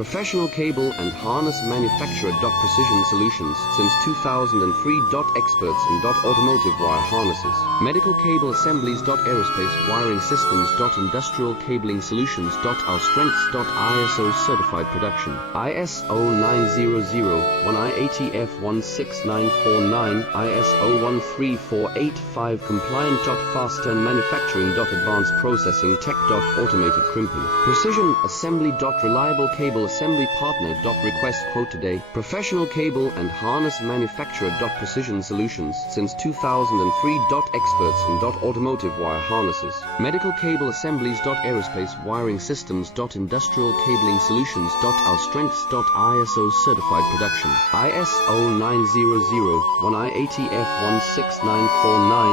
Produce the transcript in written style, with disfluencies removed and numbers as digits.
Professional cable and harness manufacturer. Precision Solutions since 2003. Experts in automotive wire harnesses, medical cable assemblies. Aerospace wiring systems. Industrial cabling solutions. Our strengths. ISO certified production. ISO 9001 IATF 16949 ISO 13485 compliant. Fast turn manufacturing. Advanced processing tech. Automated crimping. Precision assembly. Reliable cable assembly partner. Request quote today. Professional cable and harness manufacturer. Precision Solutions since 2003. Experts in automotive wire harnesses, medical cable assemblies. Aerospace wiring systems. Industrial cabling solutions. Our strengths. ISO certified production. ISO 9001 IATF 16949